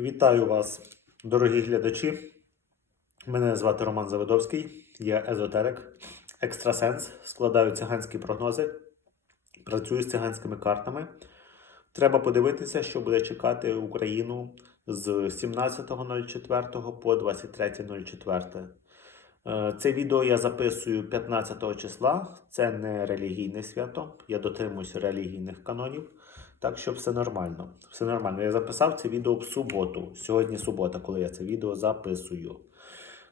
Вітаю вас, дорогі глядачі. Мене звати Роман Заводовський, я езотерик, екстрасенс, складаю циганські прогнози, працюю з циганськими картами. Треба подивитися, що буде чекати Україну з 17.04 по 23.04. Е, Це відео я записую 15 числа. Це не релігійне свято. Я дотримуюся релігійних канонів. Так що все нормально. Все нормально. Я записав це відео в суботу. Сьогодні субота, коли я це відео записую.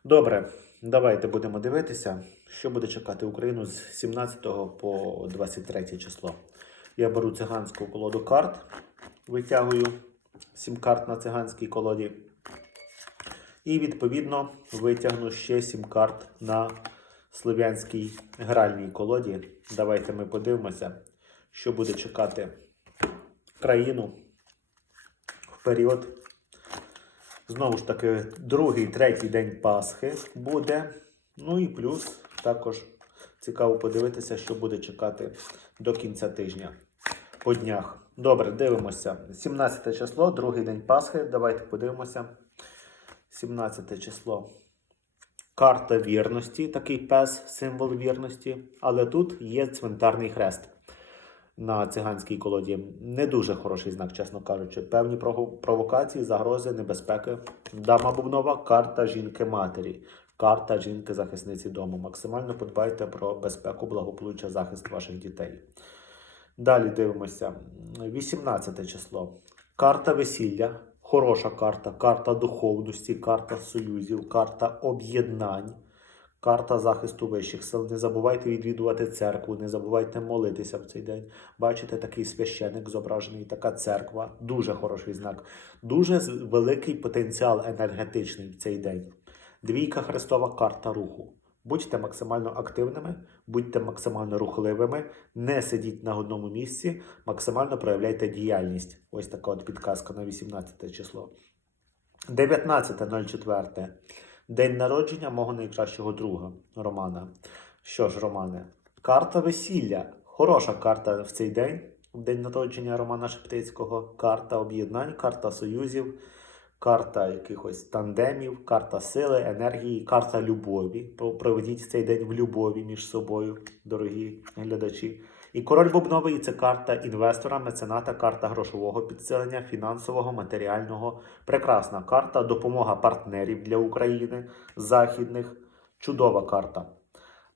Добре, давайте будемо дивитися, що буде чекати Україну з 17 по 23 число. Я беру циганську колоду карт, витягую 7 карт на циганській колоді. І відповідно витягну ще 7 карт на слов'янській гральній колоді. Давайте ми подивимося, що буде чекати країну в період. Знову ж таки, другий, третій день Пасхи буде. Ну і плюс також цікаво подивитися, що буде чекати до кінця тижня по днях. Добре, дивимося. 17 число, другий день Пасхи. Давайте подивимося. 17 число. Карта вірності, такий пес, символ вірності. Але тут є цвинтарний хрест на циганській колоді. Не дуже хороший знак, чесно кажучи. Певні провокації, загрози, небезпеки. Дама Бубнова, карта жінки-матері, карта жінки-захисниці дому. Максимально подбайте про безпеку, благополуччя, захист ваших дітей. Далі дивимося. 18 число. Карта весілля. Хороша карта, карта духовності, карта союзів, карта об'єднань, карта захисту вищих сил. Не забувайте відвідувати церкву, не забувайте молитися в цей день. Бачите, такий священик зображений, така церква. Дуже хороший знак. Дуже великий потенціал енергетичний в цей день. Двійка Христова карта руху. Будьте максимально активними, будьте максимально рухливими, не сидіть на одному місці, максимально проявляйте діяльність. Ось така от підказка на 18 число. 19.04. День народження мого найкращого друга Романа. Що ж, Романе, карта весілля. Хороша карта в цей день, в день народження Романа Шептицького. Карта об'єднань, карта союзів, карта якихось тандемів, карта сили, енергії, карта любові. Проведіть цей день в любові між собою, дорогі глядачі. І король бубновий це карта інвестора, мецената, карта грошового підсилення, фінансового, матеріального. Прекрасна карта, допомога партнерів для України, західних. Чудова карта.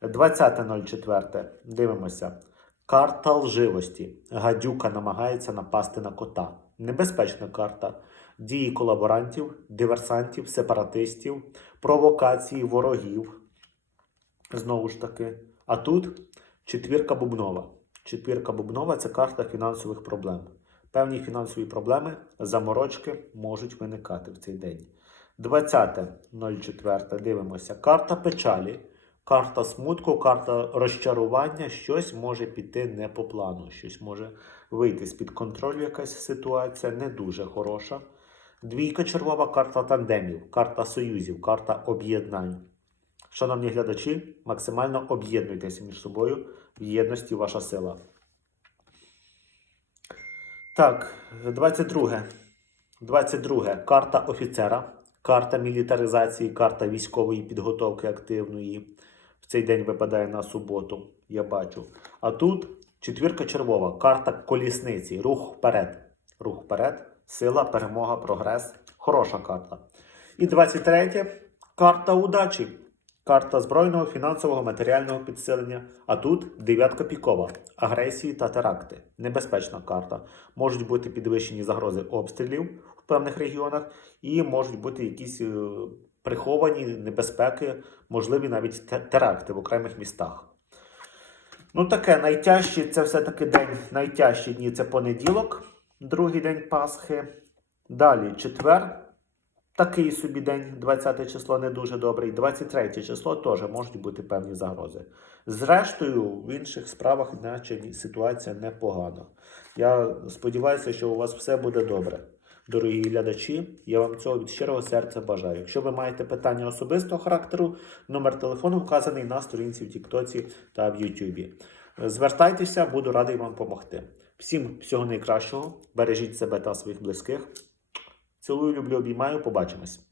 20.04. Дивимося. Карта лживості. Гадюка намагається напасти на кота. Небезпечна карта. Дії колаборантів, диверсантів, сепаратистів, провокації ворогів. Знову ж таки. А тут четвірка бубнова. Четвірка бубнова це карта фінансових проблем. Певні фінансові проблеми, заморочки можуть виникати в цей день. 20.04. Дивимося. Карта печалі, карта смутку, карта розчарування. Щось може піти не по плану, щось може вийти з-під контролю, якась ситуація не дуже хороша. Двійка червова карта тандемів, карта союзів, карта об'єднань. Шановні глядачі, максимально об'єднуйтеся між собою. В єдності ваша сила. Так, 22. 22. Карта офіцера, карта мілітаризації, карта військової підготовки активної. В цей день випадає на суботу, я бачу. А тут четвірка червова, карта колісниці, рух вперед. Рух вперед, сила, перемога, прогрес. Хороша карта. І 23. Карта удачі. Карта збройного, фінансового, матеріального підсилення. А тут дев'ятка пікова, агресії та теракти. Небезпечна карта. Можуть бути підвищені загрози обстрілів в певних регіонах, і можуть бути якісь е, приховані небезпеки, можливі навіть теракти в окремих містах. Ну, таке найтяжчі це все-таки день, найтяжчі дні це понеділок, другий день Пасхи. Далі четвер. Такий собі день, 20 число не дуже добрий. 23 число теж можуть бути певні загрози. Зрештою, в інших справах, наче ситуація непогана. Я сподіваюся, що у вас все буде добре. Дорогі глядачі, я вам цього від щирого серця бажаю. Якщо ви маєте питання особистого характеру, номер телефону вказаний на сторінці в Тіктоці та в Ютубі. Звертайтеся, буду радий вам допомогти. Всім всього найкращого, бережіть себе та своїх близьких. Цілую, люблю, обіймаю, побачимось.